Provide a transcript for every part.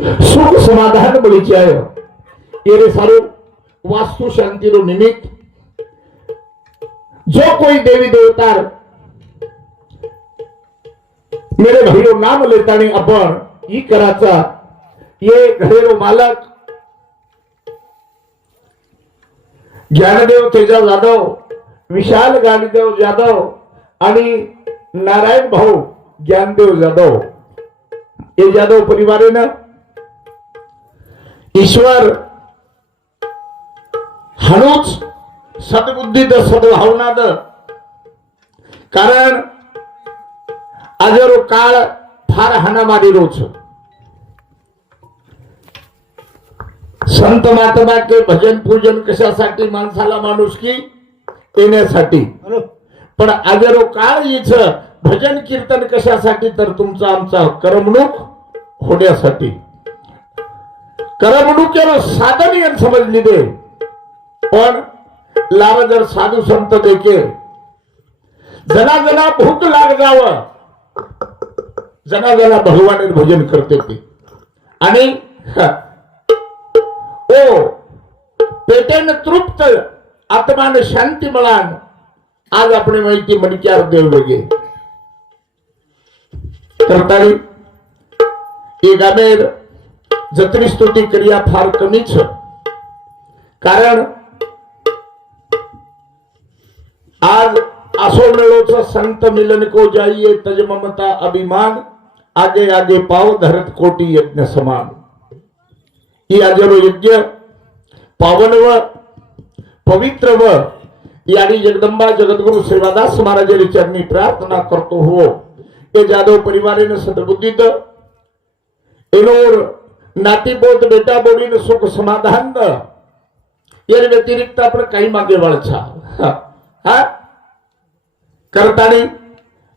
सुख समाधान मिली जाए ये रे सारो वास्तु शांति रो निमित्त जो कोई देवी देवता मेरे भाईओ नाम लेता नहीं अपन ई कराचा ये घरेरो मालक ज्ञानदेव तेजा जाधव विशाल ज्ञानदेव जाधव आणि नारायण भाऊ ज्ञानदेव जाधव हे जाधव परिवारेनं ईश्वर हणूच सद्बुद्धीद सद्भावनाद कारण आजरो काळ फार हाणामारीरो छ संत महात्मा के भजन पूजन कशासाठी माणसाला माणुसकी येण्यासाठी पण आजरो काळ हीच भजन कीर्तन कशासाठी तर तुमचा आमचा करमणूक होण्यासाठी करमणुकीला साधन येण समजली दे पण लाव जर साधू संत देखे जना जना भूक लाग जावं जना जना भगवान भजन करते ते आणि ओ पेटेन तृप्त आत्मान शांती मिळान आज आपण माहिती मणक्यार देव वेगे करताळी एक आमेर जत्री स्तुती क्रिया फार कमीच कारण आज आसो मेळोचा संत मिलन को जाइए तज ममता अभिमान आगे आगे पाव धरत कोटी यज्ञ समान ही आजरो यज्ञ पावन व पवित्र व यानी जगदंबा जगद्गुरु सेवादास महाराज चरणी प्रार्थना करतो हो ये जाधव परिवारेने सद्बुद्धीत एनोर नाती बोध बेटा बोलीने सुख समाधान यार व्यतिरिक्त आपण काही मागे वळछा हा करतानी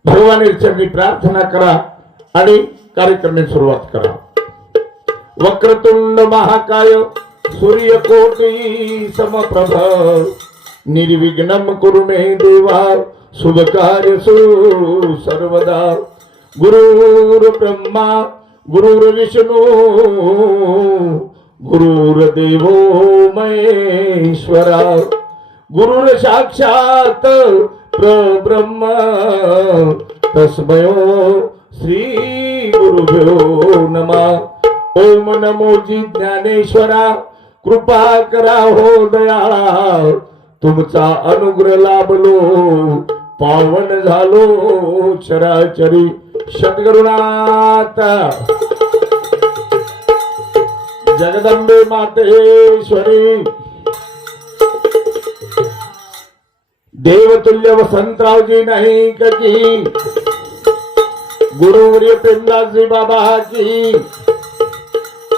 भगवान चरणी प्रार्थना करा आणि कार्यक्रमाची सुरुवात करा वक्रतुंड महाकाय सूर्यकोटि समप्रभ निर्विघ्नं कुरु मे देवा शुभ कार्यसु सर्वदा गुरुर् ब्रह्मा गुरुर्विष्णु गुरुर्देवो महेश्वरा गुरुर् साक्षात् परब्रह्म तस्मै श्री गुरुभ्यो नमः ओम नमो ज्ञानेश्वरा कृपा करा हो दयाळा तुमचा अनुग्रह लाभलो पावन झालो चराचरी सद्गुरुनाथ जगदंबे मातेश्वरी देवतुल्य वसंतरावजी नाही की गुरुवर्य प्रेमदासजी बाबा की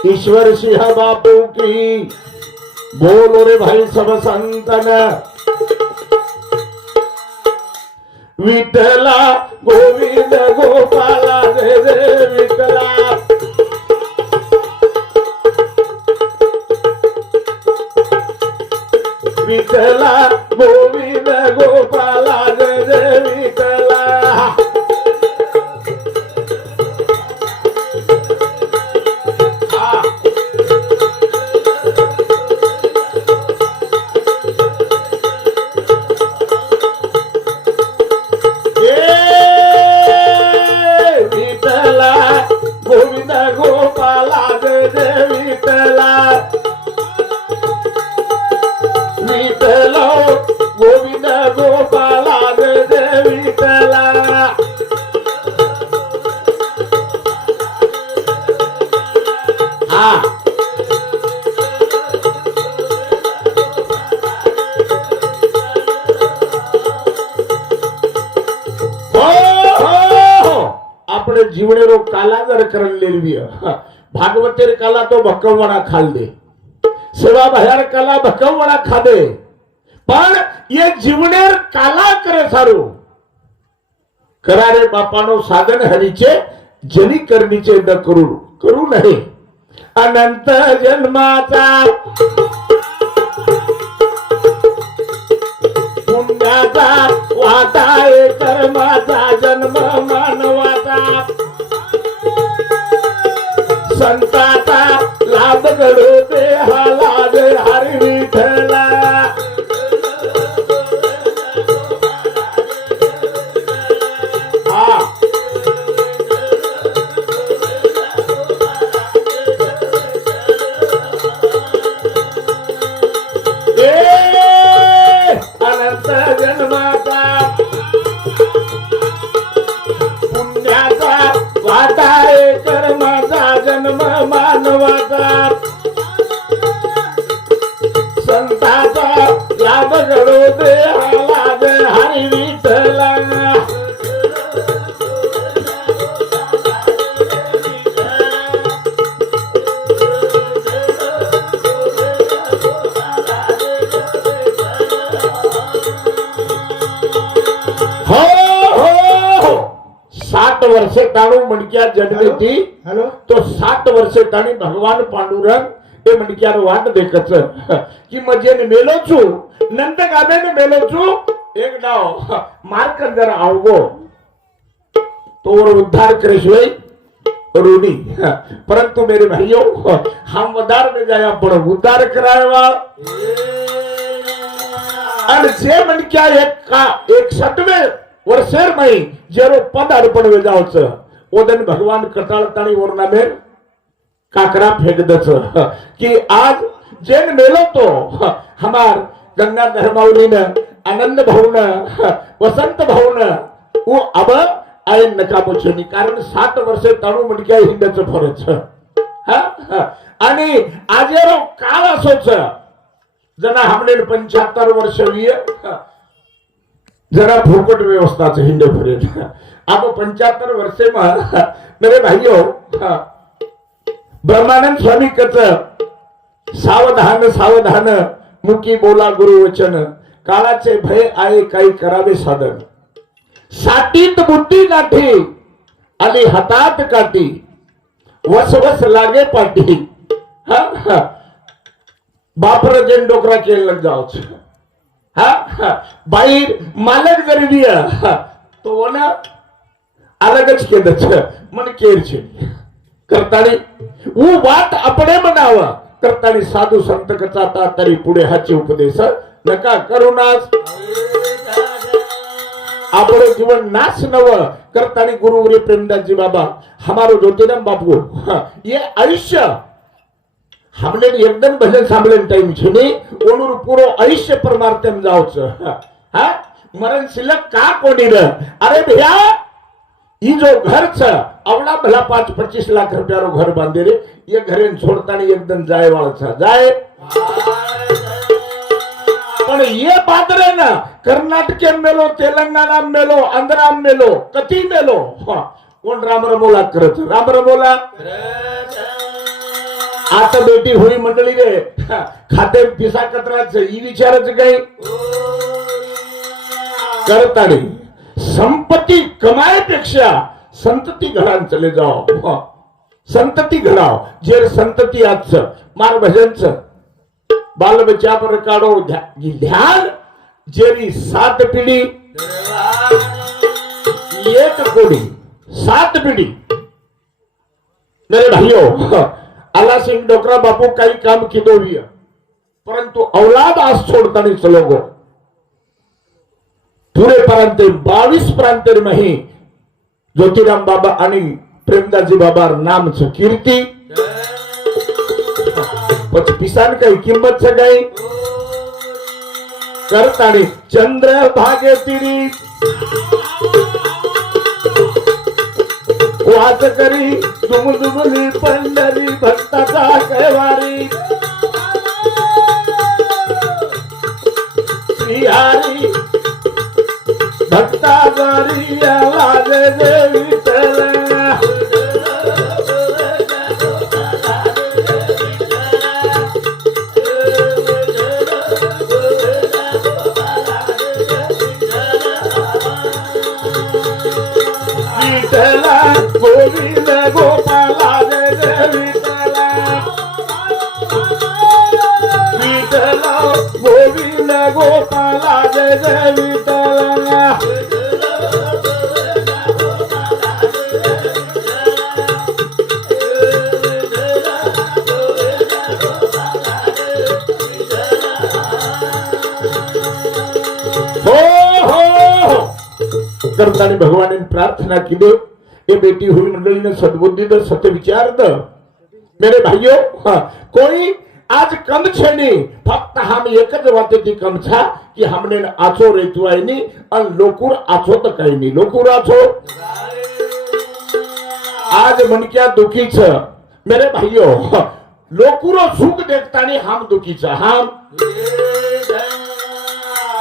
ईश्वर सिंह बापू की बोलो रे भाई सब संतन विठला गोविंद गोपाला रे रे विठला विठला गोविंद गोपाला रे रे विठला जीवने रो काला जर करण लेलवी भागवतेर काला तो भकवणा खाल दे सेवा बाहेर काला भकवणा खादे पण ये जीवनेर काला करे सारू करारे बापानो साधन हरीचे जनी करणीचे न करू नये अनंत जन्माचा पुण्याचा वाटा आहे कर्माचा जन्म मानवाचा संताचा लाभ घडू दे हा लाज हरी विठ्ठला हा अनंत जन्माचा पुण्याचा वाटा कर्माचा जन्म मानवाचा संताचा लाभ घडू दे हा लाज हरी विठ्ठला हो हो हो 7 वर्षे ताणू मणक्या जन्मी ती तो 7 वर्षे ताणी भगवान पांडुरंग ते मणक्यार वाट देखच की मजे मेलो छू नंत गाबे मेलो छू एक डाव मार्क जरा आवगो तो उद्धार करेश्वई रूढ़ी परंतु मेरे भाइयों हम उद्धार में जाया पर उद्धार कराएवा और जे मन क्या एक 7वे वर्षेर मई जेरो पद अर्पण वे जावच ओदन भगवान कटाळताणी वरनामेर काकरा फेक दच कि आज जेन मेलो तो हमार गंगा धर्मावली न आनंद भाऊन वसंत भाऊन वो अब आय नका मुचनी कारण 7 वर्षे ताणू मणक्या हिंदच फरच आणि आजेरो काळ असोच जना हमने 75 वर्ष विय जरा फुकट व्यवस्था से हिंदे फरेल अब 75 वर्षे में मेरे भाइयों ब्रह्मानंद स्वामी कच सावधान सावधान मुकी बोला गुरु वचन काळाचे भय आये काही करावे साधन साटीत बुद्धी गाठी आली हातात काठी वसवस लागे पाठी बापर जेन डोकरा केल लग जाओ बाई मालक जरी दिया तो वो ना अलगच केलच मन केर छे करतानी वो बात अपने बनाव करतानी साधू संत कचाता तरी पुढे हाचे उपदेश नका करुणास आपणो जीवन नाश नव करतानी गुरुवरी प्रेमदास जी बाबा हमारो ज्योतिराम बापू ये आयुष्य हमने एकदम भजन सांभळे टाइम छे ओनुर पूरो आयुष्य परमार्थम जावच हा मरण शिल्लक का कोणी र अरे भैया ई जो घर छ अवला भला 5-25 लाख रुपया रो घर बांधे रे ये घरे छोड़तानी एकदम जाए वाला छ जाए पण ये बात रे ना कर्नाटक में मेलो तेलंगाना में मेलो आंध्रा में मेलो कती मेलो कोण राम रमोला करत राम रमोला आता बेटी हुई मंडळी रे खाते पिसा कतराच ई विचारच काही करतानी संपत्ती कमायपेक्षा संतती घरान चले जाओ संतती घडाव जे संतती आज मार भजनच बाल बच्चा पर काढो ध्यान जेरी 7 पिढी 1 कोडी 7 पिढी मेरे भाइयों आला सिंह डोकरा बापू काही काम किदो भी परंतु औलाद आज छोड़तानी चलो गो पूरे प्रांते 22 प्रांतेर में ही ज्योतिराम बाबा आणि प्रेमदासजी बाबा नाम छ कीर्ती पछ पिसान काही किंमत छ गई करतानी चंद्र भागे तिरी वाच करी दुमदुमली पंढरी भक्ताचा कैवारी श्रीहरी भक्ता गरी आवाज देवी चला विठला गोविंद गोपाला जय विठला विठला गोविंद गोपाला जय विठला करताना भगवान प्रार्थना की ये बेटी हुई मंडली ने सद्बुद्धि दो सत्य विचार दो मेरे भाइयों कोई आज कम छे नहीं फक्त हम एक ज वाते कम छा कि हमने आचो रेतवाय नहीं और लोकुर आचो तो कहीं नहीं लोकुर आचो आज मन क्या दुखी छ मेरे भाइयों लोकुरो सुख देखता नहीं हम दुखी छ हम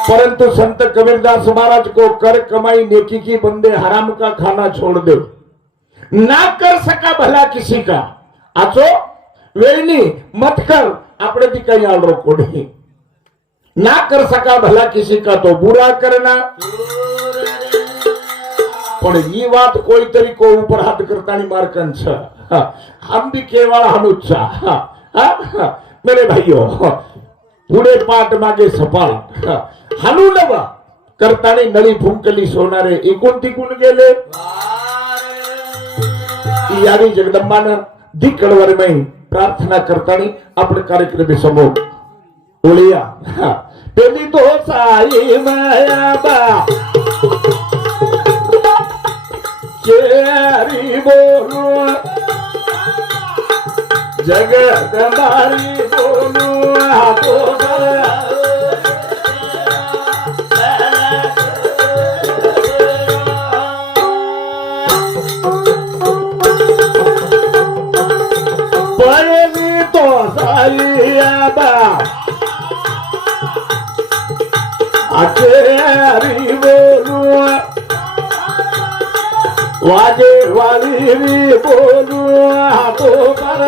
परंतु संत कबीरदास महाराज को कर कमाई नेकी की बंदे हराम का खाना छोड़ दे ना कर सका भला किसी का आचो वेणी मत कर अपने भी कहीं आल रोको नहीं ना कर सका भला किसी का तो बुरा करना पर ये बात कोई तरीको ऊपर हाथ करता नहीं मारकन छ हम भी केवल हनुच्छा मेरे भाइयों पुढे पाठ मागे सपाट हनु नवा करता नहीं नळी फुंकली सोनारे एकूण तिकून गेले यारी जगदंबानं दिकडवर में प्रार्थना करतानी आपण कार्यक्रम समोर बोलिया पेली तो साई माया बा केरी बोलू जगत मारी बोलू हातो आचेरी बोलू वाजे वाली बोलू हातो पर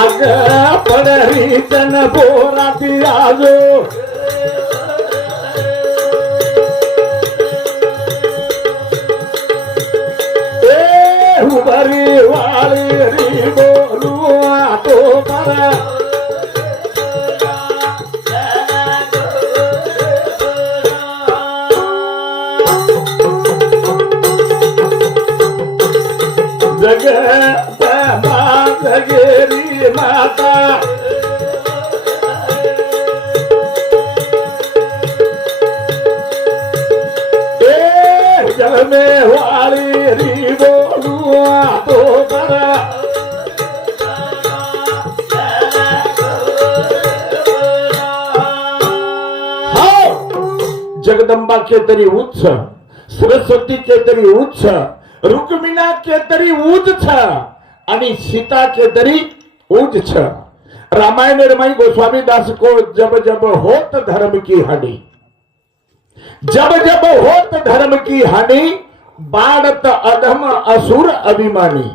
आग पडरी तन बोराती आजो उबरी वाली री बोलू तो पर जगत जगेरी माता जल में वाली री बोलू तो पर जगदंबा के तरी उच्च सरस्वती के तरी उच्च रुक्मिणा के तरी उच्च छ आणि सीता के तरी उच्च छ रामायण रमाई गोस्वामी दास को जब जब होत धर्म की हानि जब जब होत धर्म की हानि बाढ़त अधम असुर अभिमानी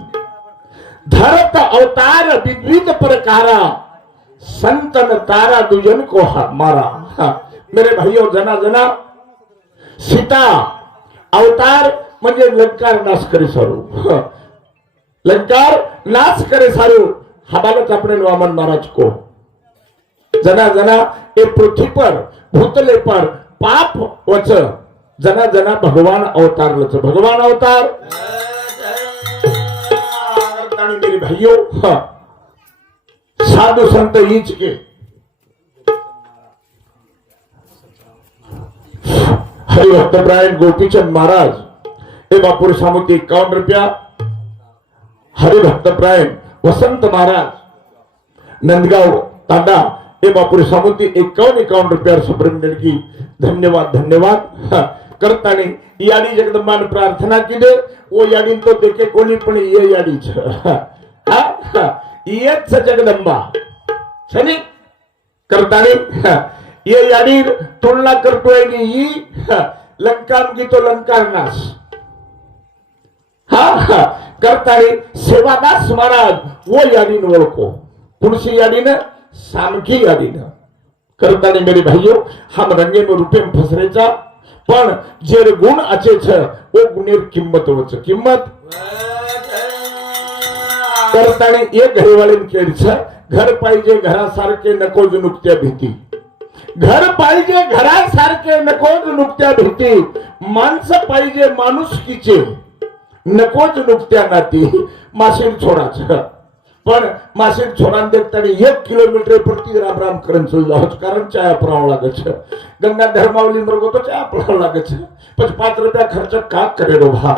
धरत अवतार विविध प्रकारा संतन तारा दुजन को मारा मेरे भाइयों जना जना सीता अवतार म्हणजे लंकार नाश करे सारू लंकार नाश करे सारू हबालत अपने वामन महाराज को जना जना ये पृथ्वी पर भूतले पर पाप वच जना जना भगवान अवतार लच भगवान अवतार मेरे भाइयों साधु संत ईच के हरिभक्त ब्रायन गोपीचंद महाराज ए बापुर सामुती 51 रुपया हरिभक्त ब्रायन वसंत महाराज नंदगांव तांडा ए बापुर सामुती 51 रुपया सुब्रमण्यन की धन्यवाद धन्यवाद करतानी याडी जगदंबान प्रार्थना की दे वो याडी तो देखे कोणी पण ये याडी येच जगदंबा छनी करतानी ये याडी तुलना करतोय की ही लंकाम की तो लंकार नाश करतानी सेवादास महाराज वो याडी ओळखो पुढची याडी न सामकी याडी न करतानी मेरे भाइयों हम रंगे में रुपये में फसरेचा पण जे गुण अच्छे छ वो गुणेर किंमत वच किंमत करतानी एक घरवाळी केली छ घर पाहिजे घरासारखे नको नुकत्या भीती घर पाहिजे घरासारखे नको नुकत्या भीती माणसं पाहिजे माणुसकीचे नकोच नुकत्या नाती मासिक छोडाच पण मासिक छोडान देखताना 1 किलोमीटर प्रति राम राम करन चल जाओ कारण चाय पराव लागे छे गंगा धर्मावली मरगो तो चाय पराव लागे छे 5 रुपया खर्च का करे रो भा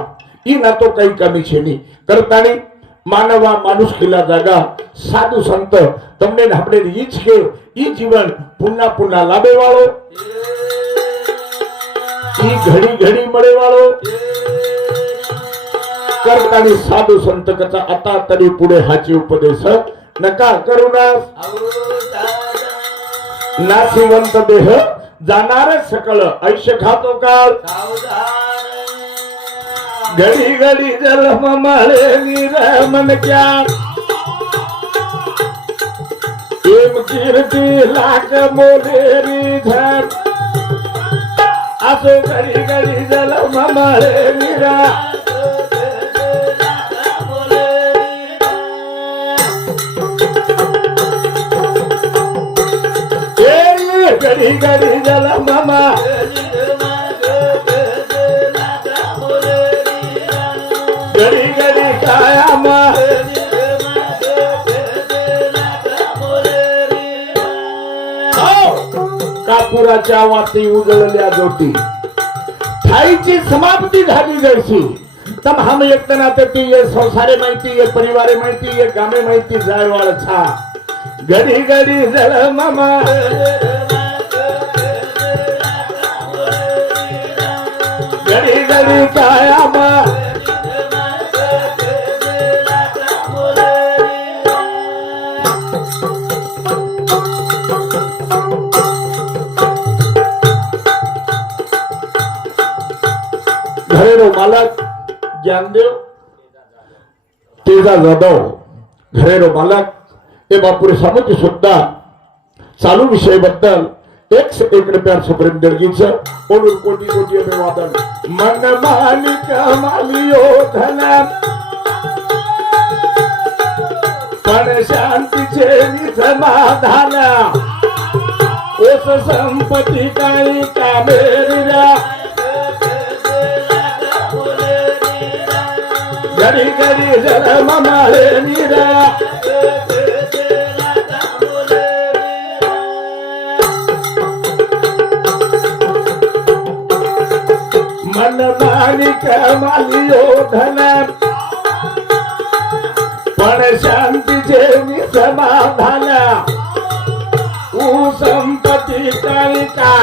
ई ना तो कई कमी छे नी करतानी मानवा मानुष खिला जागा साधु संत तमने આપણે ઈજ કે ઈ જીવન પુના પુના લાવે વાળો ઈ ઘડી ઘડી મળે વાળો करतानी साधू संत कथा आता तरी पुढे हाची उपदेश नका करुणा नाशिवंत देह जाणार सकल आयुष्य खातो काळ घडी घडी जन्म मळे निरमन क्या एम कीर्ती लाख मोलेरी धर असो घडी घडी जन्म मळे निरा घडी घडी जल मामा घडी घडी काया मा कापुराच्या वाती उजळल्या जोटी थाईची समाप्ती झाली जैसी तम हम एकतना ते ये संसारे माहिती ये परिवारे माहिती ये गामे माहिती जायवाळ छा घडी घडी जल मामा घडी घडी काया मा घरेरो मालक ज्ञानदेव तेजा जाधव घरेरो मालक हे बापुरे सामोती सुद्धा चालू विषय बद्दल 101 रुपया सुप्रीम दर्गीचं ओडून कोटी कोटी अभिवादन मन मालिक मालियो धन पण शांतीचे समाधान ओस संपत्ती काही कामेरिया घडी घडी जल माळे निरा मन मालिक मालियो धन पण शांतीचे समाधान ऊ संपत्ती काही का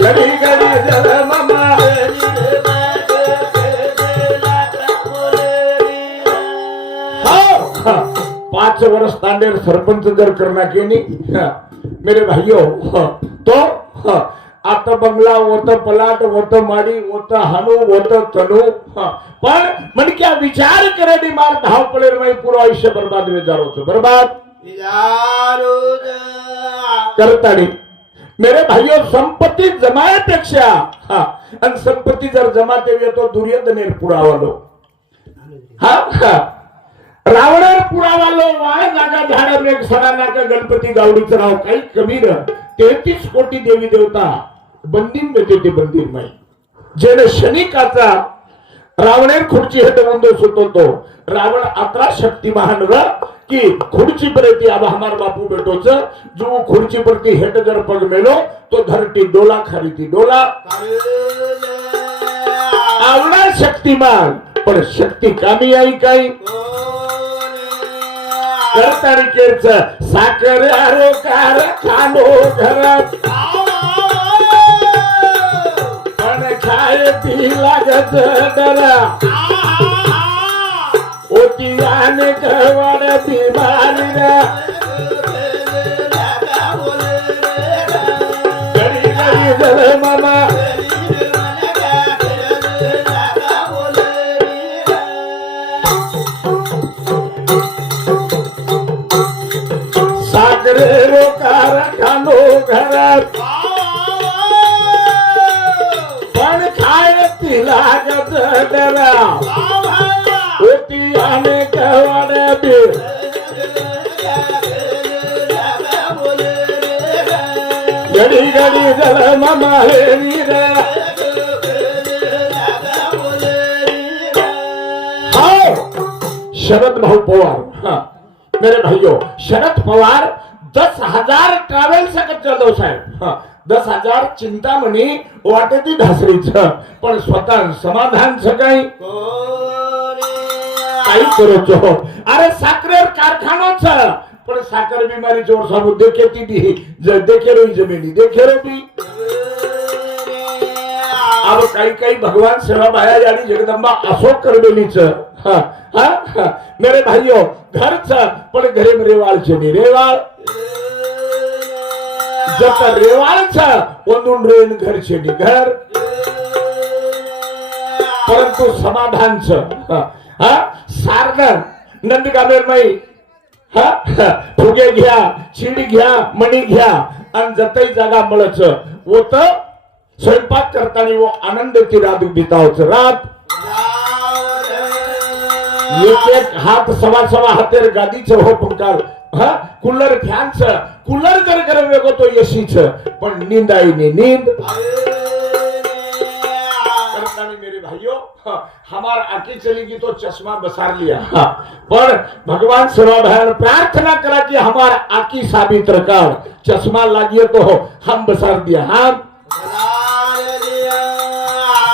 घडी घडी जल मामा 5 वर्ष तांडेर सरपंच जर करना केली मेरे भाइयों तो आता बंगला होतं पलाट होतं माडी होतं हानू होतं तनू पण मन क्या विचार करेनी मार धाव पडे रे पूरा आयुष्य बर्बाद विचार होतो बर्बाद करतानी मेरे भाइयों संपत्ती जमायापेक्षा आणि संपत्ती जर जमाते येतो दुर्योधनेर पुरावालो रावणेर पुरावालो वाय जागा झाडा मेघ सडाना का गणपती गावडीचं राव काही कमी न 33 कोटी देवी देवता बंदीन देते ते बंदीन माई जेने शनिकाचा रावणेर खुर्ची हेट बंदो सुतो तो रावण अतरा शक्तिमान र की खुर्ची परती अब हमार बापू बेटोच जो खुर्ची परती हेट जर पग मेलो तो धरती डोला खरीती डोला आवडा शक्तिमान पण शक्ती कामी आई काही तारीखेच साखर आरो कार खानो घरात पण खाय ती लागत डरा ओटी आने गवाड बिमारीला घडी घडी जल मामा साखरेरो कारखानो घरात पण खाय ती लागत डरा ओटी आने गवाड्या बी घडी घडी जल मामा हे नीरा शरद भाऊ पवार, हाँ मेरे भाइयों शरद पवार 10,000 ट्रॅव्हल्स चलव साहेब, हाँ 10,000 चिंतामणी वाटे ती ढासरीच, पण स्वतः समाधान काही काही करो. अरे साखरेर कारखानोच पण साखर बीमारी चोर साबू देखे ती भी देखे रोई जमिनी देखे रो भी. अब काही भगवान सेवा बाया यानी जगदंबा अशोक करबेलीच, हाँ हाँ मेरे भाइयों घरच पण घरे रेवाळ छे रेवाळ जत रेवाळच वंदून रेन घर छे घर, परंतु समाधानच हा सारन नंदगामेर माई हा फुगे घ्या चिडी घ्या मणी घ्या आणि जतही जागा मळच होत. स्वयंपाक करताना वो आनंद की रात बितावच रात. एक हात सवा हातेर गादीच हो पंकाल, हा कूलर फॅनच कूलर कर गरम वेगो तो एसीच पण नींद आई नहीं नींद. मेरे भाइयों हमार आंखें चली गई तो चश्मा बसार लिया, पर भगवान सर्वभयान प्रार्थना करा कि हमार आंखी साबित रकार चश्मा लागिए तो हम बसार दिया. हम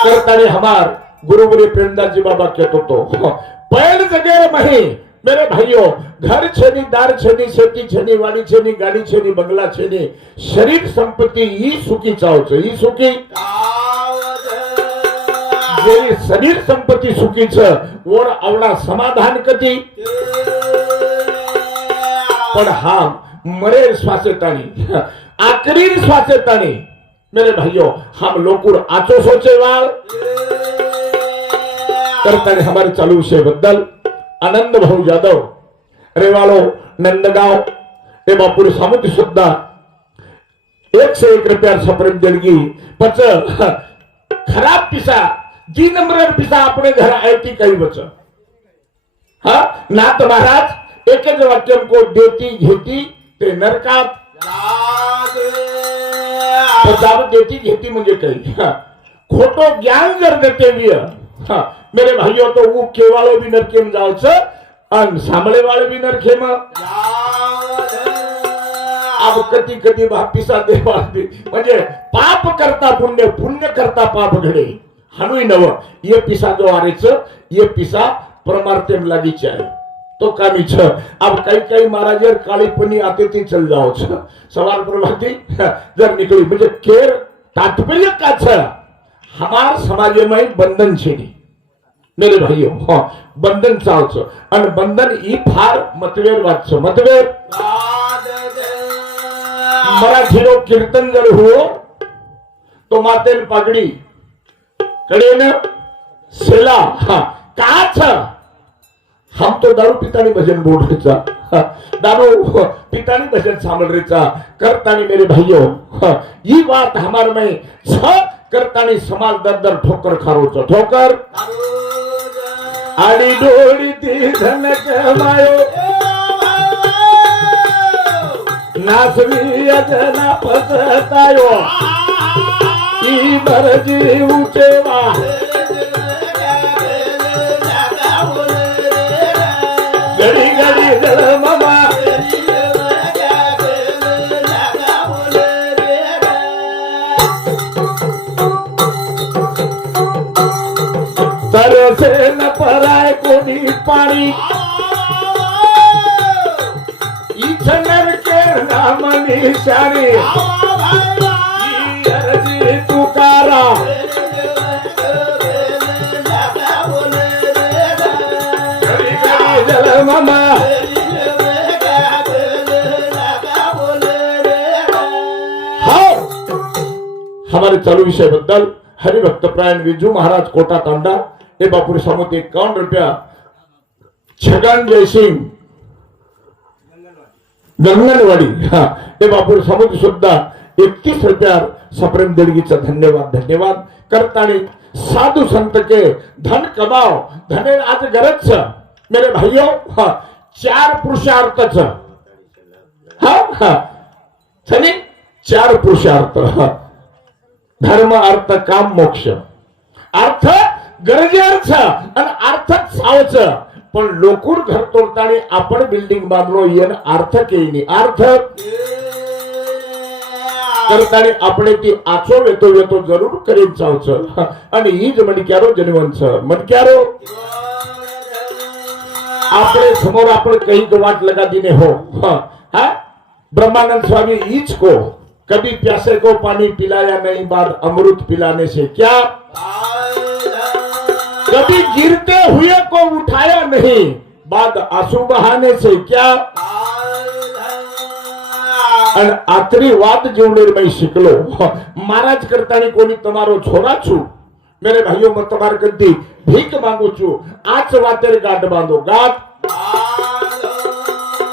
करतानी हमार गुरुमुरी प्रेमदास जी बाबा कहतो तो पैल जगेर मही. मेरे भाइयों घर छेनी दार छेनी शेती छेनी वाडी छेनी गाडी छेनी बंगला छेनी शरीर संपत्ती ही सुखी चावच ही सुखी जेरी शरीर संपत्ती सुखीच वर आवडा समाधान कधी. पण हा मरेर श्वासेतानी आखरी श्वासेतानी मेरे भाइयों हम लोकुर आचो सोचे वाल करताना हमारे चालू विषय बद्दल आनंद भाऊ जाधव रेवाळो नंदगाव हे बापूर सामुती सुद्धा 101 रुपया सप्रेम देणगी पच खराब पिसा जी नंबर पिसा अपने घर आयती काही बच. हा नाथ महाराज एकच वाक्य को देती घेती ते नरकात देती घेती म्हणजे काही खोटो ज्ञान जर देते विय, हाँ मेरे भाइयों तो वो केवालो भी नरकेम जावच आणि सांभळे वाले भी नरकेम. अब कधी कधी बापिसा देवा म्हणजे पाप करता पुण्य पुण्य करता पाप घडे हानुई नव ये पिसा जो आरेच ये पिसा परमार्थेम लागीच आहे तो कामी छ. अब काही महाराजर काळीपणी आते ती चल जाओ छ सवाल प्रभाती जर निकली म्हणजे केर तात्पर्य का छ हमार समाज में बंधन छेनी. मेरे भाइयों हाँ बंधन चावच आणि बंधन ही फार मतवेर वाच मतवेर. मराठी रो कीर्तन जर हो तो मातेल पागडी कडेन सेला हाँ काछ. हम तो दारू पितानी भजन बोल रेचा दारू पितानी भजन सामल रेचा करतानी मेरे भाइयों ये बात हमार में छ करतानी समाल दर ठोकर खारोच ठोकर आडी डोळी ती धन कमायो नासवी अजना पसतायो ई बरजी उचेवा गडी गडी जल मामा तरसे न पराय कोणी पाणी इथनर के नाम निशाणी अर्जी तुकारा गडी गडी जल मामा. हमारे चालू विषय बद्दल हरिभक्त प्रायण विजू महाराज कोटा तांडा हे बापुरी समोर 51 रुपया. छगन जयसिंग गंगनवाडी हा हे बापुरी समोर सुद्धा 31 रुपया सप्रेम देणगीचा धन्यवाद धन्यवाद. करतानी साधु संत के धन कमाओ धने आज गरज मेरे भाइयों हा 4 पुरुषार्थच हा हा छनी 4 पुरुषार्थ धर्म अर्थ काम मोक्ष. अर्थ गरजेच आणि अर्थच सावच पण लोकूर घर तोडताना आपण बिल्डिंग बांधलो येन अर्थ केली अर्थ करताना आपण ती आचो येतो जरूर करीन चावच आणि हीच मणक्यारो जनवंच मणक्यारो आपले समोर आपण कहीं वाट लगा दिने हो हाँ ब्रह्मानंद स्वामी ईच को कभी प्यासे को पानी पिलाया नहीं बाद अमृत पिलाने से क्या कभी गिरते हुए को उठाया नहीं बाद आंसू बहाने से क्या અને આતરી વાત જેવડે મેં શીખલો महाराज करतानी कोणी તમારો છોરા છું मेरे भाइयों मैं तुम्हारे गद्दी भीख मांगू छू आज वातेर गाठ बांधो गाठ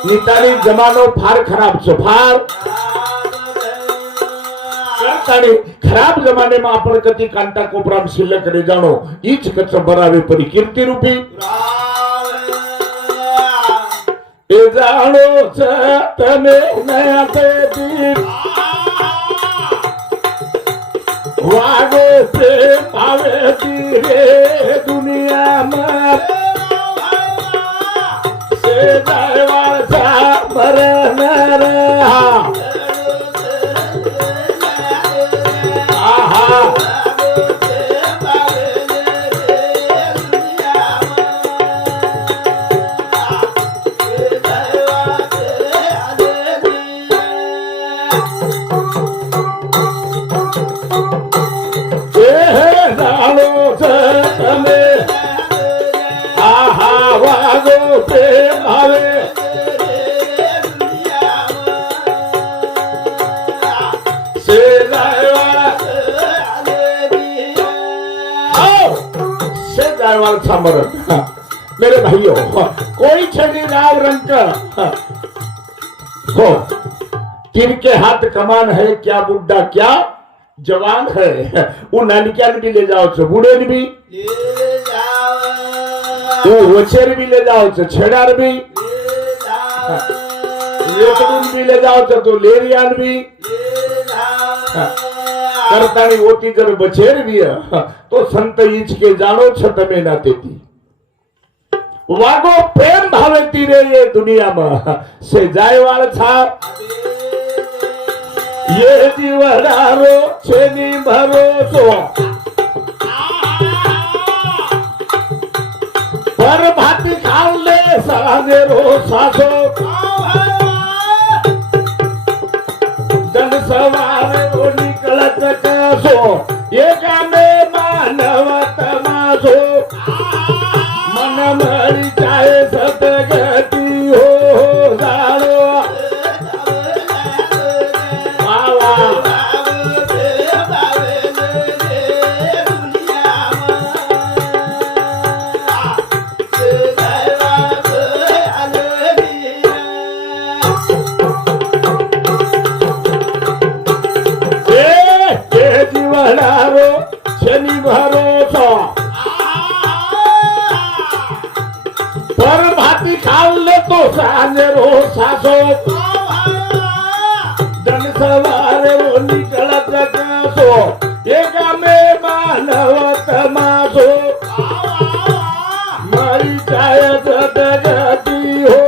नितानी जमानो फार खराब छे फार करतानी खराब जमाने में आपण कती कांटा कोपराम शिल्लक रे जाणो ईच कच बरावे परी कीर्ति रूपी ए जाणो छ तने नया ते दी वागो प्रेम आवे रे दुनिया में से जायवार सा मरण रहा आहा मेरे भाइयों कोई छड़ी राव रंग हो तिनके हाथ कमान है क्या बुड्ढा क्या जवान है वो नानिका भी ले जाओ छो बूढ़े भी ले जाओ वो वचेर भी ले जाओ छो छेड़ार भी लेटून भी ले जाओ छो तो लेरियान भी ले जाओ करतानी होती जर बचेर भी तो संत ईच के जानो छ तमे ना तेती वागो प्रेम भावे तीरे ये दुनिया में से जाय वाल था ये जीवनारो छेनी भरोसो पर भाती खाल ले साने रो सासो जन सवार वो निकलत कासो ये गाने मानव तमासो मन मरी जाए सतगति हो जानो जीवनारो शनि भरोसा पर भाती खाल ले तो साने रो सासो जन सवार वो निकलत कासो एक में मानव तमासो मरी जाए सदगति हो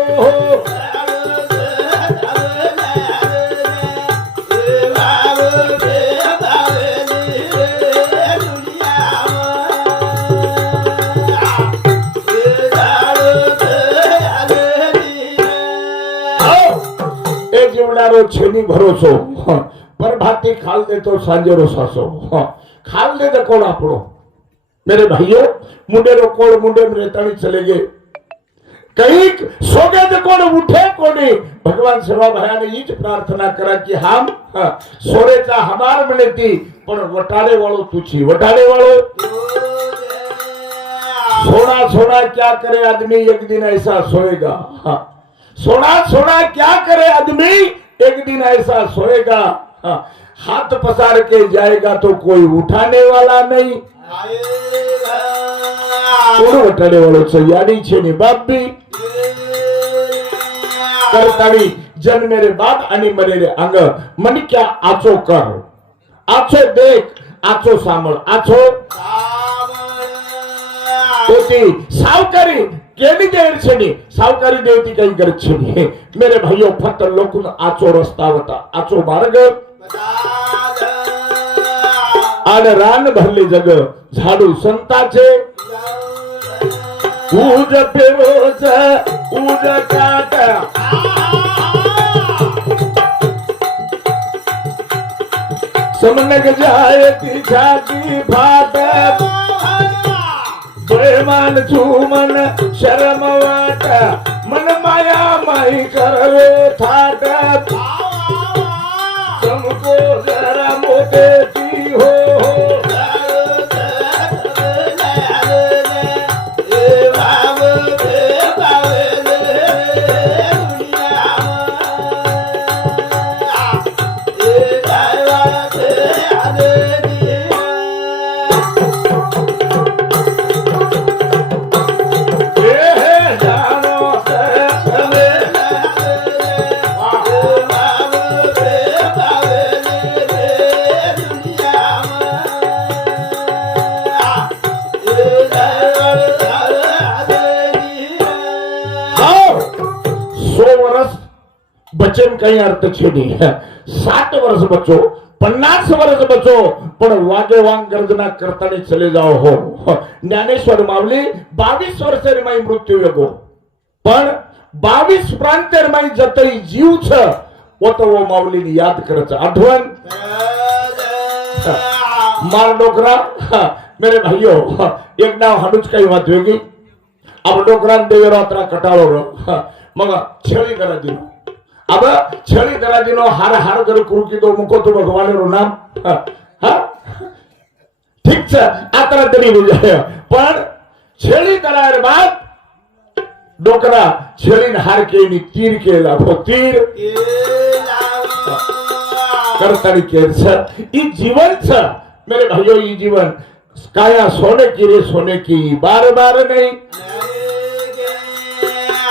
छेनी भरोसो पर भाती खाल दे तो सांजेरो सासो खाल दे तो कौन आपड़ो मेरे भाइयों मुंडे रो कोड़ मुंडे में रेतानी चले गए कहीं सोगे तो कौन उठे कोनी भगवान सेवा भया ने ईच प्रार्थना करा कि हम सोरेचा हमार मिलेती पण वटाड़े वालो तुछी वटाड़े वालो सोना सोना क्या करे आदमी एक दिन ऐसा सोएगा सोना सोना क्या करे आदमी एक दिन ऐसा सोएगा हाथ पसार के जाएगा तो कोई उठाने वाला नहीं उठाने वालों से यानी छे ने बाप भी करतानी जन मेरे बाप आणि मरे रे अंग मन क्या आचो कर आचो देख आचो सामळ आचो होती सावकारी केली देरछेनी सावकारी देवती काही गरजछेनी मेरे भाइयों फक्त लोकून आचो रस्ता होता आचो मार्ग आणि रान भरले जग झाडू संताचे उज पेरोच उज काट समनक जाय तिच्या की भात बेमान झुमन शरम वाट मन माया माई करवे थाट समको जरा मोठे ती हो बचन कहीं अर्थ छेनी 60 वर्ष बचो 50 वर्ष बचो पण वागे वांग गर्जना करताना चले जाओ हो ज्ञानेश्वर माऊली 22 वर्षे माई मृत्यू वेगो पण 22 प्रांतर माई जतई जीव छ वो तो वो माऊली याद करच आठवण मार डोकरा मेरे भाइयों एक नाव हनुच काही वात वेगी अब डोकरान देवरात्रा कटाळो मग छेळी करा दिनो अब छेड़ी दरा दिनो हर हर घर कुरु की दो मुको तो भगवान रो नाम हा ठीक छ आतरा तरी बुझाय पण छेड़ी दरा रे बात डोकरा छेड़ी हार के नी तीर के लाभो तीर करतानी के छ ई जीवन छ मेरे भाइयों ई जीवन काया सोने की रे सोने की बार बार नहीं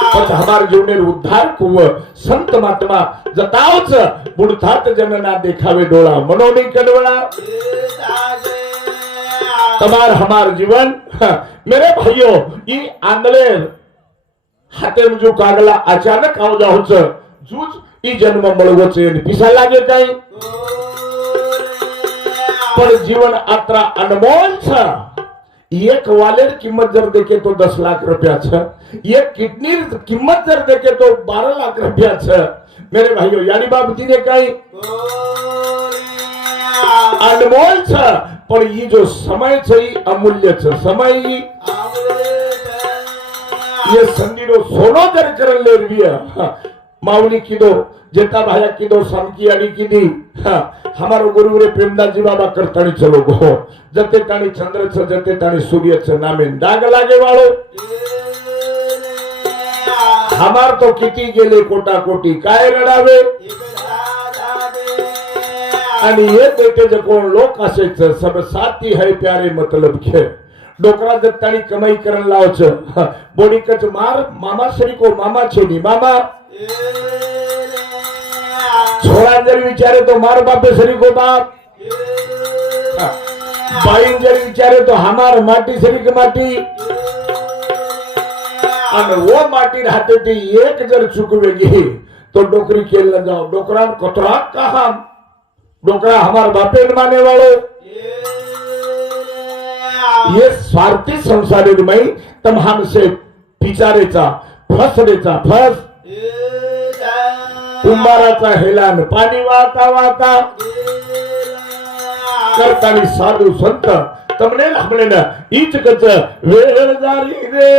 पण हमारे जीवनेर उद्धार कुव संत महात्मा जतावच बुडतात जनना देखावे डोळा मनोनी कडवळा तमार हमार जीवन मेरे भाइयों ई आंदलेर हाते मुजो कागला अचानक आव जाऊच जूज ई जन्म मळवचे पिसा लागे काही पण जीवन आत्रा अनमोल छ एक वालेर किंमत जर देखे तो 10 लाख रुपया छ एक किडनी किंमत जर देखे तो 12 लाख रुपया छ मेरे भाइयों यानी बाबती ने कही अनमोल छ पण ये जो समय छ अमूल्य छ समय ये संदीरो सोनो जर करन लेरविया माऊली कीदो जेता भाया कीदो समकी आणि कीदी हमारो गुरु रे प्रेमदास जी बाबा करतानी चलो गो जते तानी चंद्र छ जते तानी सूर्य छ नामे दाग लागे वाळो हमार तो किती गेले कोटा कोटी काय रडावे आणि हे देते जे कोण लोक असेच सब साथी है प्यारे मतलब खे डोकरा जत्तानी कमाई करन लावच बोडी कच मार मामा श्री को मामा छेनी मामा छोरा जर विचारे तो मार बापे श्री को बाप बाईन जर विचारे तो हमार माटी श्री की माटी અને वो माटी रहते थी एक जर चुकवेगी तो डोकरी खेल न जाओ डोकरा कतरा कहा डोकरा हमारे बापे न माने वालों ये स्वार्थी संसार में तम हमसे पिचारेचा फसरेचा फस कुंभाराचा हेलान पाणी वाता वाता करतानी साधू संत तमने हमने न ईच कच वेळ जारी रे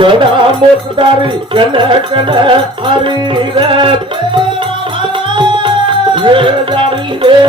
बड़ा मोकदारी कन कन हरी रे वेळ जारी रे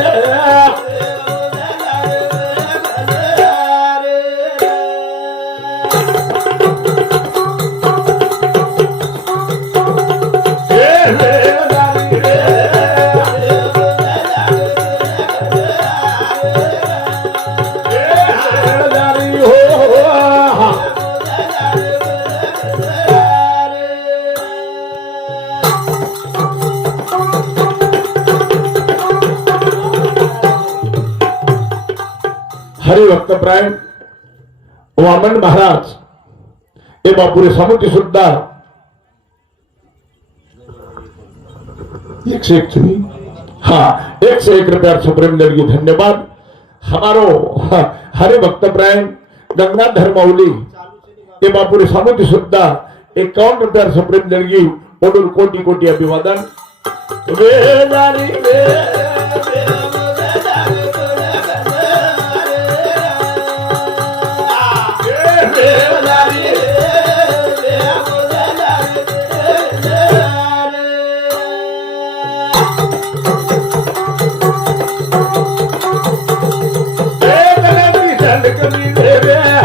हरिभक्तप्राय वामन महाराज हे बापुरे समिती सुद्धा 101 हाँ 101 रुपया सुप्रीम देणगी धन्यवाद। हमारो हरे भक्त प्राय गंगाधर मौली ये बापुरी समिति सुद्धा 51 रुपया सुप्रीम देणगी ओडूल कोटी कोटी अभिवादन।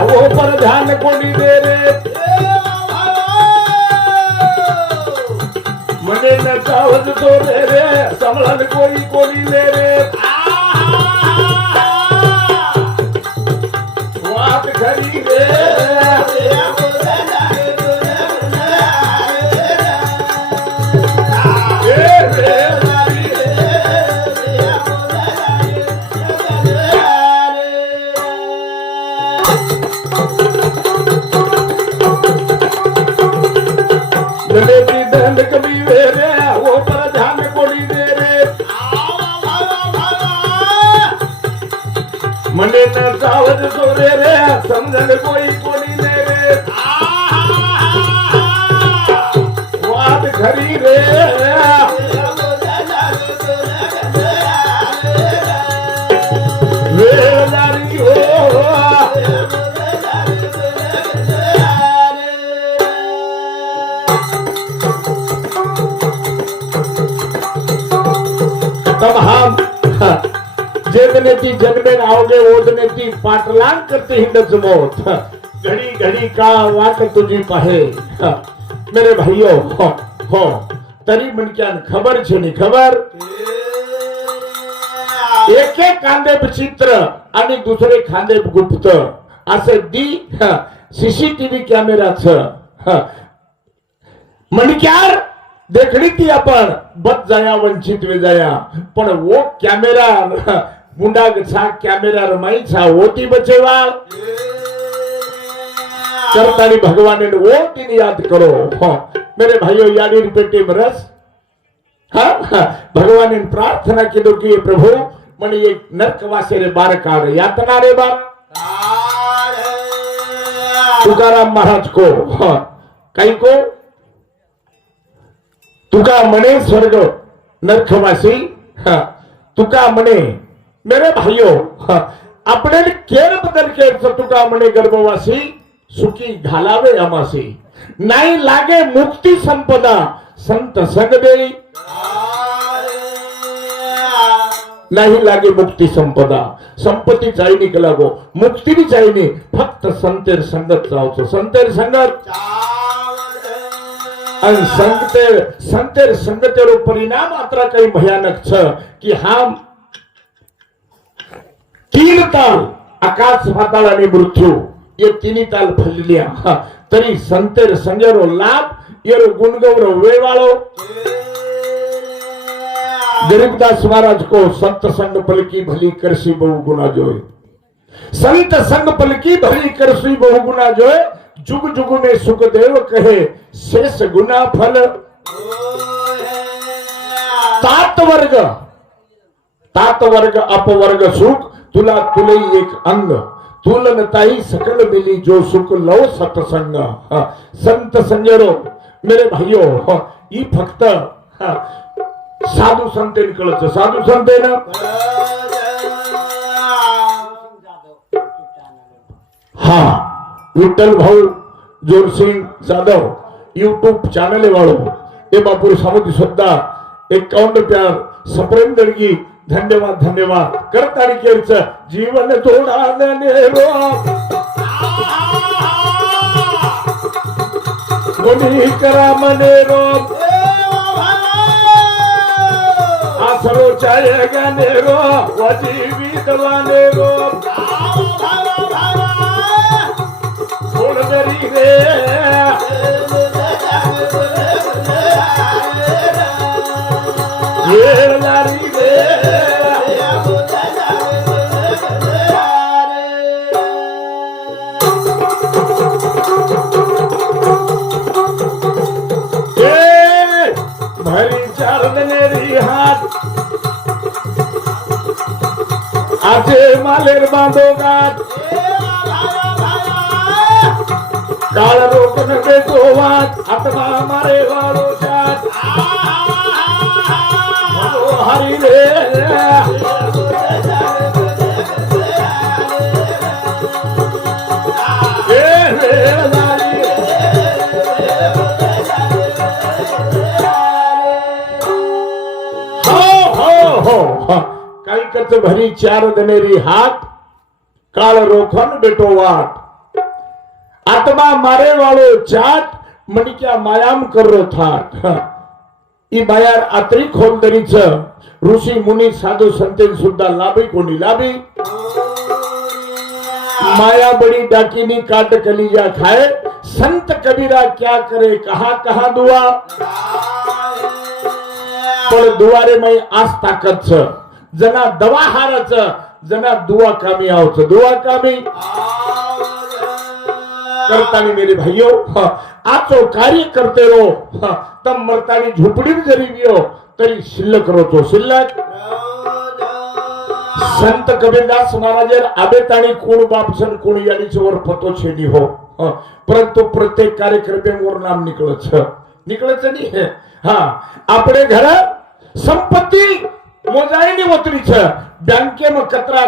वो पर ध्यान कोणी दे रे मने न चावत तो दे रे संभळन कोई कोणी दे रे वाट खरी रे मने न चावत तो रे रे समझन कोई कोणी दे रे वाद खरी रे वेदारी हो तब हम जेदने ती जगमेन आओगे ओदने ती पाटलांग करते हिंडच मोत घड़ी घड़ी का वाट तुझी पाहे। मेरे भाइयों हो तरी मनक्यान खबर छे नी खबर एके कांदे चित्र आणि दुसरे खांदे गुप्त असे दी सीसीटीव्ही कॅमेरा छ मनक्यार देखणी ती आपण बच जाया वंचित वे जाया पण वो कॅमेरा मुंडा छा कॅमेरा रमाई छा ओटी बचेवा करतानी भगवान ने वो दिन याद करो। मेरे भाइयों यानी पेटी में रस भगवान ने प्रार्थना की दो कि प्रभु मन ये नरकवासे रे बार काढ़ यातना रे बार तुकाराम महाराज को कई को तुका मने स्वर्ग नरकवासी तुका मने मेरे भाइयों अपने केर बदल के तुका मने गर्भवासी सुखी घालावे अमासी नाही लागे मुक्ती संपदा संत संग देई नाही लागे मुक्ती संपदा संपत्ती चाहिए के लागो मुक्ती भी चाहिए फक्त संतेर संगत जाओ संतेर संगत आणि संतेर संगतेरो परिणाम अत्रा काही भयानक छ कि हम 3 ताल आकाश पाताळ आणि मृत्यू ये 3 ताल फलिया तरी संतेर संगेरो लाभ येरो गुणगौरव वेवाळो गरीबदास महाराज को संत संग पलकी भली करसी बहु गुना जोय संत संग पलकी भली करसी बहु गुना जोय जुग जुग में सुखदेव कहे शेष गुना फल तात वर्ग अपवर्ग सुख तुला तुलई एक अंग तुलन ताई सकल मिली जो सुख लो सत्संग संत संजरो मेरे भाइयों ई फक्त साधू संतेन कळच साधू संतेन हाँ विठ्ठल भाऊ जोरसिंग जाधव यूट्यूब चैनल वालों ये बापुर समिति सुद्धा 51 रुपया सप्रेम देणगी धन्यवाद धन्यवाद करतानी केरच जीवन थोडा नेरो कोणी करा मनेरो आसरो चाहे गानेरो वजीवित वानेरो सोडदरी रे येळदारी रे मालेर बांधो गाठ काल रोकन बेटो वाट आत्मा मारे वालो जात हरी रे काही कच भरी चार दनेरी हाथ काल रोखन बेटो वाट आत्मा मारे वालो चाट मणिक्या मायाम करो थाट ई बायार आत्री खोलदरीच ऋषी मुनी साधू संतेन सुद्धा लाभी कोणी लाभी माया बड़ी डाकिनी काट कलीजा खाए संत कबीरा क्या करे कहा कहा दुआ पण दुवारे मै आस ताकत छ जना दवा हारच जना दुआ कामी आवच दुआ कामी करतानी मेरे भाइयों आचो कार्य करते रहो तम मरतानी झोपडी जरी गयो तरी शिल्लक रोचो शिल्लक संत कबीरदास महाराज आबेतानी कोण बापसन कोण याडीच वर पतो छेडी हो परंतु प्रत्येक कार्यक्रमावर नाम निकळच नाही हा आपले घर संपत्ती मोजाईनी वतरी छ बैंके में कतरा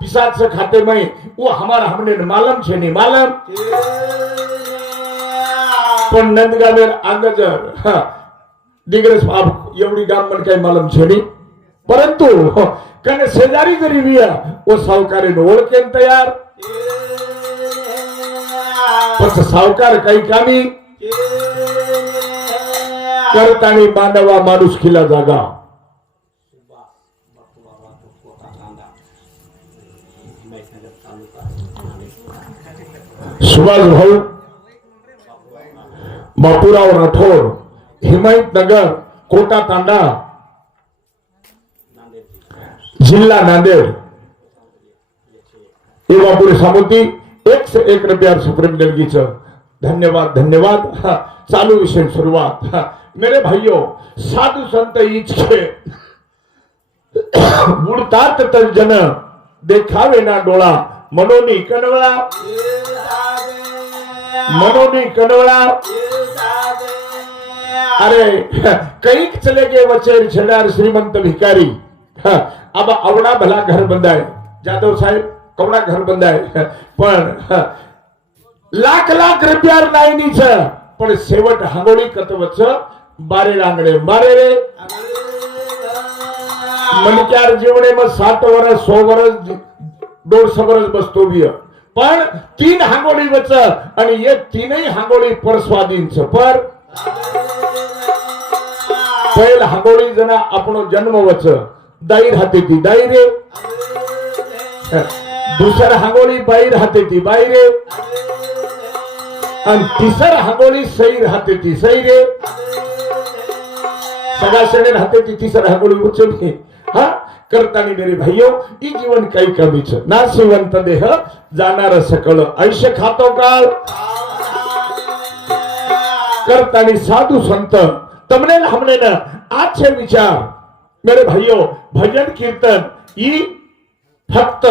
पिसाच खाते में वो हमारा हमने मालम छे नहीं मालम पण नंदगावेर आंगजर दिग्रस आप एवढी गाम मन काही मालम छे नहीं परंतु कने शेजारी जरी विया वो सावकारी ओळखेन तयार पण सावकार काही कामी करतानी मानवा माणूस खिला जागा सुभाष भाऊ बापूराव राठोड हिमायतनगर कोटा तांडा जिल्हा नांदेड ये बापुरी सामोती 101 रुपया सुप्रीम देणगीच धन्यवाद धन्यवाद चालू विषय शुरुआत मेरे भाइयों साधु संत इचके बुडतात तर जन देखावे ना डोळा मनोनी कनवळा अरे कई चले गए वचेर छेडार श्रीमंत भिकारी अब अवड़ा भला घर बंधाय जाधव साहेब कवड़ा घर बंधाय पण लाख लाख रुपया नाही छ पण शेवट हांगोळी कतवच बारे रांगडे मारे रे मनक्यार जीवने में 60 वर्ष 100 वर्ष 150 वर्ष बसतो बिय पण 3 हांगोळी वच आणि ये तीनही हांगोळी परस्वाधीन छ पर पहिल हांगोळी जना आपणो जन्म वच दाईर हाते ती दाईरे दुसर हांगोळी बाईर हाते ती बाईरे आणि तिसर हांगोळी सैर हाते ती सैरे सगाशने हाते ती तिसर हांगोळी उचलली हा करतानी मेरे भाइयों ई जीवन काही कमीच ना शिवंत देह जाणार सकळ आयुष्य खातो काळ करतानी साधु संत तमने हमने न आजचे विचार मेरे भाइयों भजन कीर्तन ई फक्त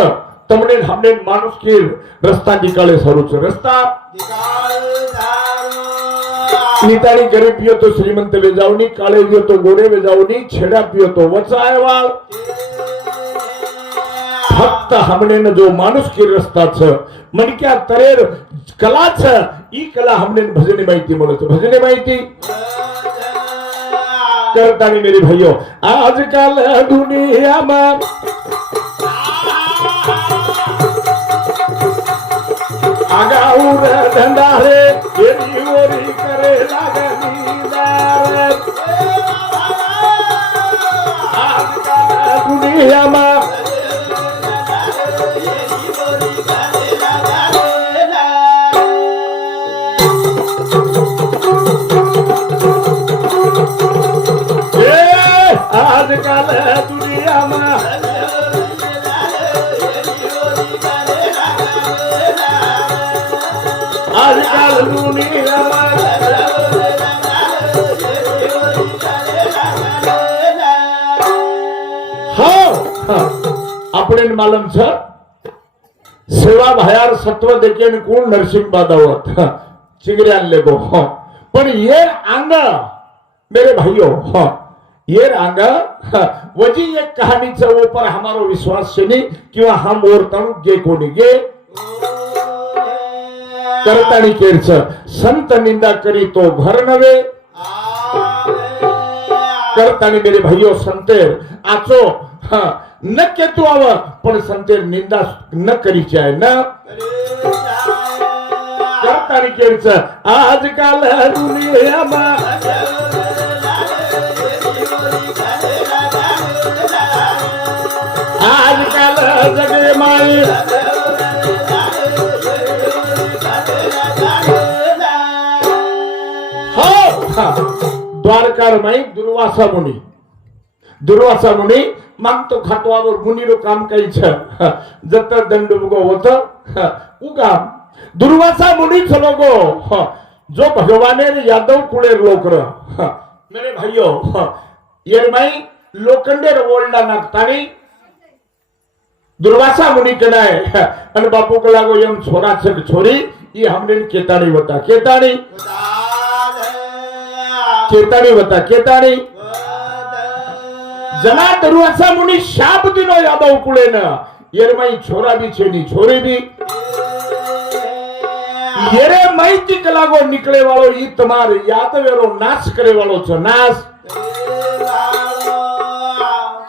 तमने हमने मानुस की रस्ता निकाले सरूच रस्ता निताणी गरीब पियो तो श्रीमंत वेजावनी काळे पियो तो गोरे वेजावनी छेडा पियो तो वचायवाळ फक्त हमने न जो मानुस की रस्ता छ मनक्या तरेर कला छ ई कला हमने भजने माहिती म्हणत भजने माहिती करतानी मेरे भाइयों आजकल दुनिया में आगाऊर धंधा रे येरी ओरी करे लागनीदार आजकल दुनिया में आजकल दुनिया में आजकल दुनिया हो अपने मालूम छ सेवा भयार सत्व देखेन कोण नरसिंह बादावत चिंगरे आणले गो पण ये अंग मेरे भाइयों ये अंग वजी एक कहानीचा ऊपर हमारो विश्वास से नहीं किंवा हम ओरताणू गे कोणी गे करतानी केरच संत निंदा करी तो घर नवे करतानी मेरे भाइयों संतेर आचो न केतु आव पण संतेर निंदा न करीची आहे न करतानी केरच आजकाल दुनियामा आजकाल जगे माई द्वारकार माई दुर्वासा मुनी मागतो खातवावर मुनीरो काम काही जत दंड उगो होत उगाम दुर्वासा मुनी लोगो जो भगवानेर यादव कुळेर लोकर मेरे भाइयों ये माई लोखंडेर ओल्डा नागतानी दुर्वासा मुनी कनाय अन बापू को लागो यम छोरा छक छोरी ये हमने केताणी होता केताणी जना दुर्वासा मुनी शाप दिनो यादव कुळे न येरमाई छोरा भी छेनी छोरी भी येरे माहिती कलागो निकले वालो ई तमार यादवेरो नाश करे वालो छो नाश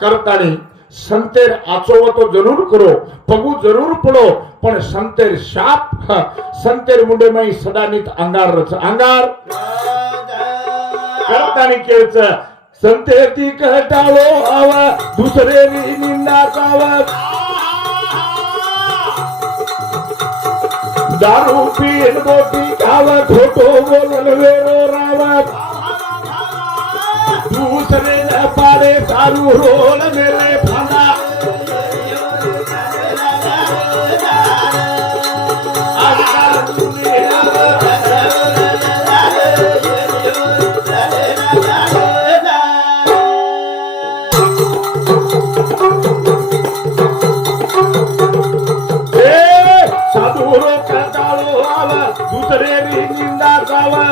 करतानी संतेर आचोव तो जरूर करो पगू जरूर पडो पण संतेर शाप संतेर मुंडे माई सदानित अंगार रच अंगार करतानी केच संते ती कहटाळो आवा दुसरे निंदा चावा दारू पीन बोटी खावा खोटो बोलन वेरो रावा दूसरे न पारे दारू रोल मेले फाना साधुरो कंटाळो आवा दुसरे निंदा चावा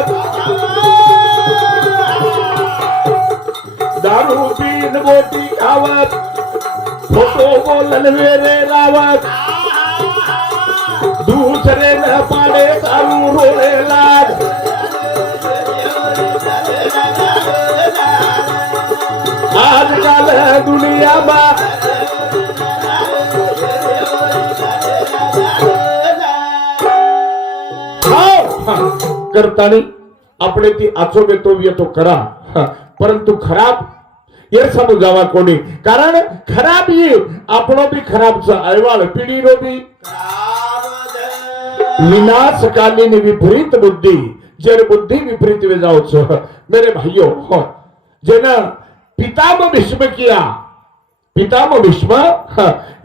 दारू पीन बोटी खावत खोटो बोलन वेरे रावत दूसरे न पाडे दारू रोळे लाग आजकाल दुनिया बा करतानी આપણે ती आचोगे तो येतो करा परंतु खराब ये समजावा कोणी कारण खराब ये आपणो भी खराब अहवाल पीढ़ी रो भी विनाशकालीन विपरीत बुद्धि जर बुद्धि विपरीत वे जाओ छो मेरे भाइयों जेना पितामह भीष्म किया पितामह भीष्म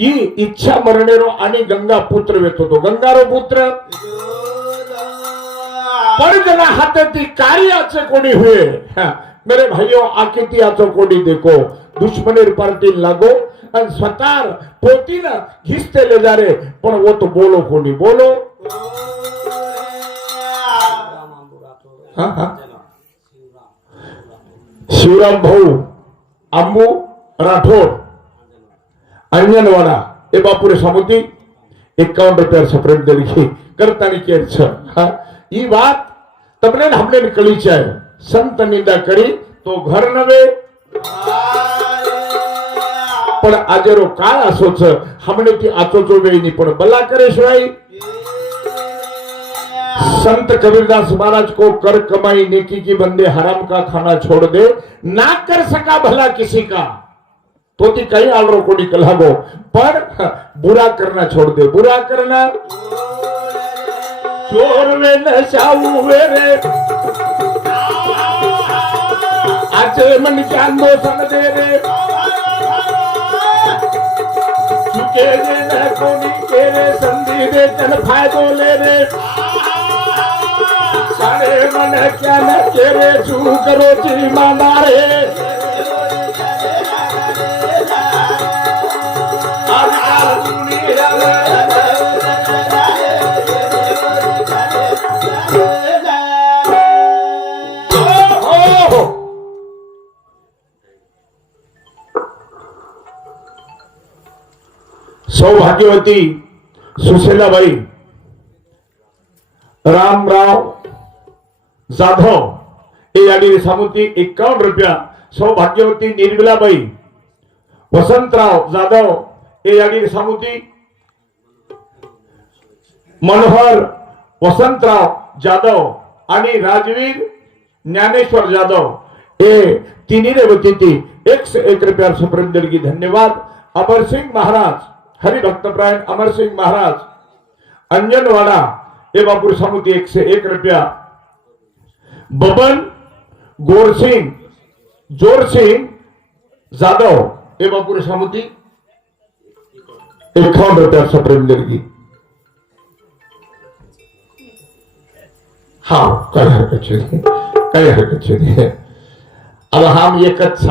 ई इच्छा मरणेरो आणि गंगा पुत्र वेतो तो गंगारो पुत्र पण जना हाती कार्याचे कोणी हुए मेरे भाइयों आकिती आचो कोणी देखो दुश्मनेर पार्टी लागो आणि स्वतः पोती ना घिसते ले जा रे पण वो तो बोलो कोणी बोलो शिवराम भाऊ आंबू राठोड अंजनवाड़ा ए बापुरे समुद्री 51 रुपया सेपरेट दे लिखी करतानी केर छ ई बात तमने हमने निकली चाहे संत निंदा करी तो घर नवे पण आजेरो काळ असो छ हमने ती आचोचो वेळी पण बला करे शिवाय संत कबीरदास महाराज को कर कमाई नेकी की बंदे हराम का खाना छोड़ दे ना कर सका भला किसी का तो ती कहीं आलरो कोडी कलागो पर बुरा करना छोड़ दे बुरा करना चोर वे नशाऊ वे रे आज मन चांदो सन दे रे चुके रे न कोनी के रे संधि दे जन फायदो ले रे सारे मन क्या न के रे चू करो जी मारे आजकल दुनिया में सौभाग्यवती सुशीलाबाई रामराव जाधव हे याडी सामुती 51 रुपया. सौभाग्यवती निर्मलाबाई वसंतराव जाधव हे याडी सामुती मनोहर वसंतराव जाधव आणि राजवीर ज्ञानेश्वर जाधव हे तिन्ही वती 101 रुपया सुप्रीम देणगी. धन्यवाद. अमरसिंग महाराज हरिभक्तप्रायण अमरसिंग महाराज अंजनवाडा हे बापूर सामुती 101 रुपया. बबन गोरसिंग जोरसिंग जाधव हे बापूर सामुती 51 रुपया सुप्रीम देणगी. हा काही हरकत नाही, काही हरकत नाही. अब हम एकच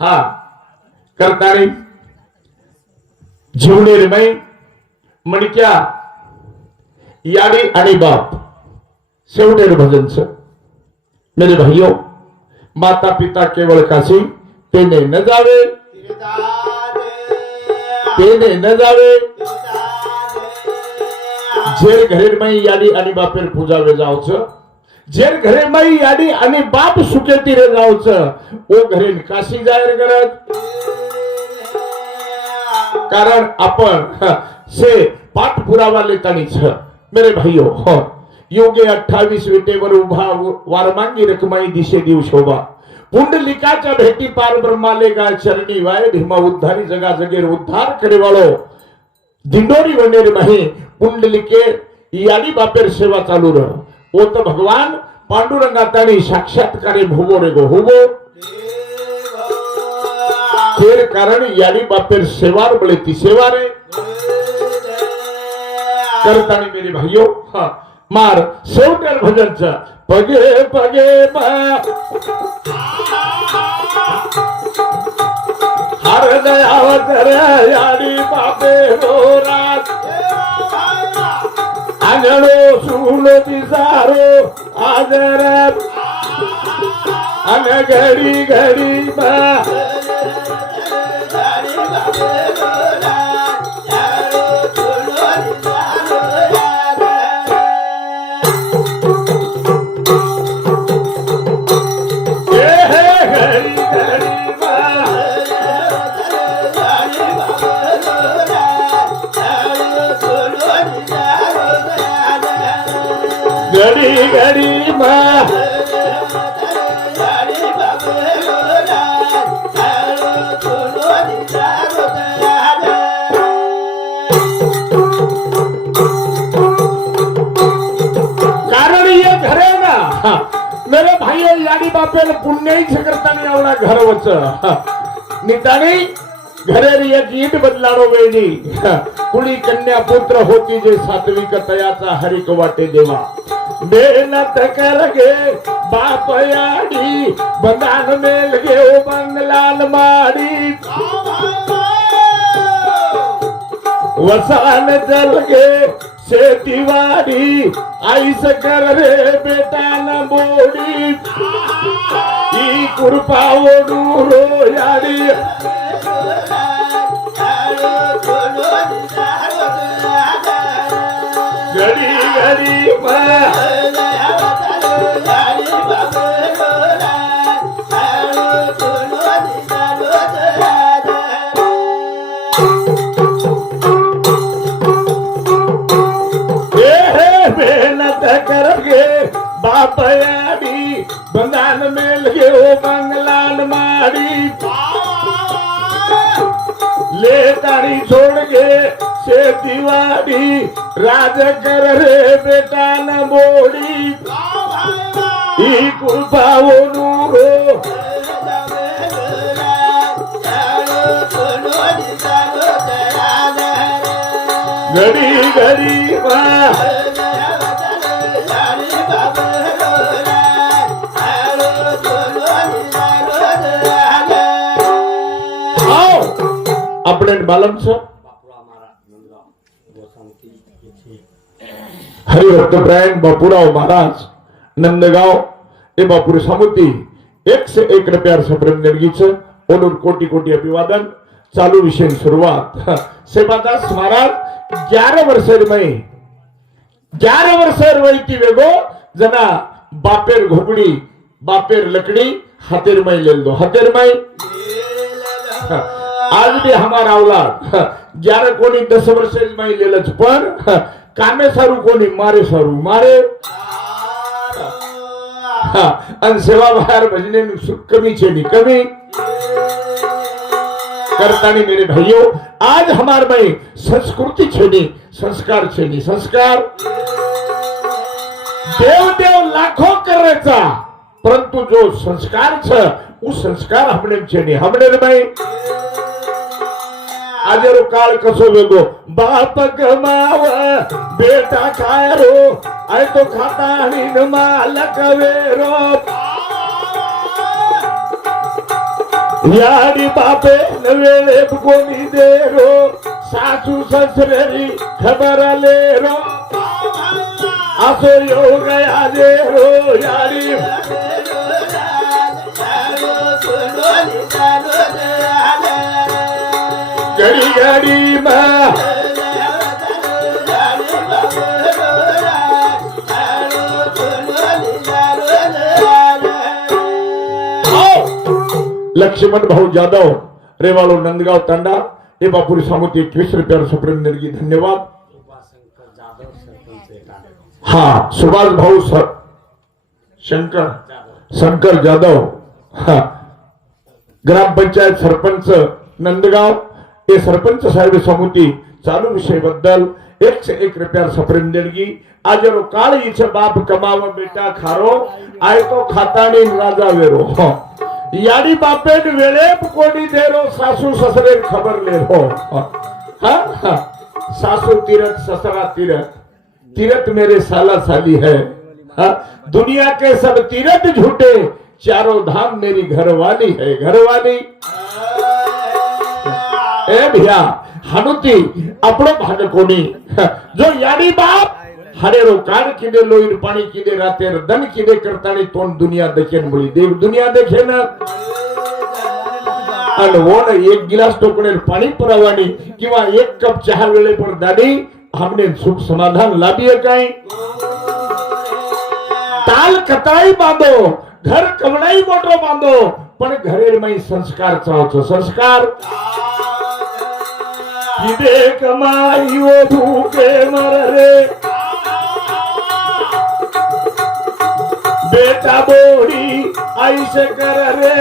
हा करतानी जीवनेरमय मणक्या याडी आणि बाप शेवटेर भजनच. मेरे भाइयों, माता पिता केवळ काशी तेने न जावे, तेने न जावे. जेर घरे माई याडी आणि बापेर पूजावे जावच, जेर घरे माई याडी आणि बाप सुखे तीरे जावच, ओ घरे काशी जाहीर करत. कारण आपण से पाठ पुरावा लेतानीच. मेरे भाइयों, योगे 28 विटेवर उभा वारमांगी रखमाई दिशे दिव शोभा. पुंडलिकाच्या भेटी पार ब्रह्माले गा चरणी वाय. भीमा उद्धारी जगा जगेर उद्धार करे वाळो दिंडोरी वनेर माही. पुंडलिके याडी बापेर सेवा चालू रह. ओत भगवान पांडुरंगातानी साक्षात्कारे भोगो रे गो होगो. तेर कारण याडी बापेर सेवार बळे ती सेवा रे करतानी. मेरे भाइयों, मार शेवटेर भजनचा पगे पगे हर दयावतर याडी बापे रोरात. आंगणो सुलो दिसारो आदरात अन घडी घडी घडी घडी कारण ये घरे ना मेरे भाई याडी बापेल पुण्य करताना एवढा घर वच नितानी घरे एक ईट बदलाणो वेळी कुणी कन्या पुत्र होती जे सात्विक तयाचा हरिक वाटे देवा. मेहनत कर गे बाप याडी बंदान मेल गे ओ बंगलाल माडी. वसान जल गे शेतीवाडी आईस कर रे बेटा न बोडी. ही कृपा ओढू रो याडी घडी घडी मेहनत कर गे बाप याडी बंदान मेल गे ओ बंगलान माडी. ले तारी छोड़ गे शेतीवाडी राज कर रे बेटा न बोडी. ही कृपा ओनू रो घडी घडी આપણે બાલમ છે हरिभक्तप्रायण बापूराव महाराज नंदगाव हे बापूर सामुती 101 रुपया सप्रेम निर्गीच ओनूर कोटी कोटी अभिवादन. चालू विषय शुरुआत सेवादास महाराज 11 वर्षेर में 11 वर्षेर वैती वेगो जना बापेर घोगड़ी बापेर लकड़ी हाथेर में ले दो हाथेर में आज भी हमारा औलाद 11 कोणी 10 वर्षेर में ले लच पण कामे सारू कोणी मारे सारू मारे अन सेवा बाहेर भजने कमी छे नी कमी करतानी मेरे भाइयों आज हमार में संस्कृति छे नी संस्कार छे नी संस्कार देव देव लाखों करायचा परंतु जो संस्कार छ वो संस्कार हमने छे नी हमने में आजरो काळ कसो वेगो बाप कमाव बेटा खाय रो आय तो खाता आणि न मालक वेरो याडी बापे नवेळे कोणी दे रो सासू ससरेरी खबर ले रो असो योग आजे रो याडी घड़ी घड़ी मां लक्ष्मण भाऊ जाधव रेवालो नंदगाव तांडा हे बापुरी सामुती 21 रुपयावर सुप्रीम निर्गी धन्यवाद हाँ सुभाष भाऊ शंकर जाधव हाँ ग्राम पंचायत सरपंच नंदगाव हे सरपंच साहेब समिती चालू विषय बद्दल 101 रुपयावर सुप्रीम निर्गी आजरो काळ इच बाप कमाव बेटा खारो आय तो खाताणी राजा वेरो याडी बापेन वेळे कोणी देरो सासू ससरे खबर ले हो हाँ सासू तीरथ ससरा तीरथ तीरथ मेरे साला साली है हाँ दुनिया के सब तीरथ झूठे चारों धाम मेरी घरवाली है घरवाली ए भैया हनुती अपनो भाग कोणी जो याडी बाप हरेरो कान किदे लोईर पाणी किदे रातेर दन किदे करतानी तोंड दुनिया देखेन मुळी देव दुनिया देखे ना आणि वोन एक गिलास टोकणेर पाणी पुरावानी किंवा एक कप चहा वेळे पर दादी हमने सुख समाधान लाभिए काय ताल कताई बांधो घर कवडाई मोटो बांधो पण घरेर में संस्कार चावचो संस्कार किदे कमाई वो भूखे मर रे बेटा बोड़ी ऐसे कर रे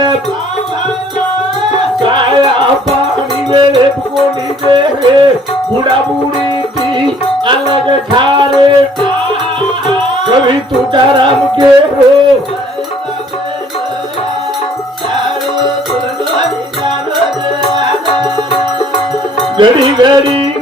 काया पानी मेरे कोनी दे रे बूढ़ा बूढ़ी थी अलग खा रे कभी तुकाराम के हो घड़ी घड़ी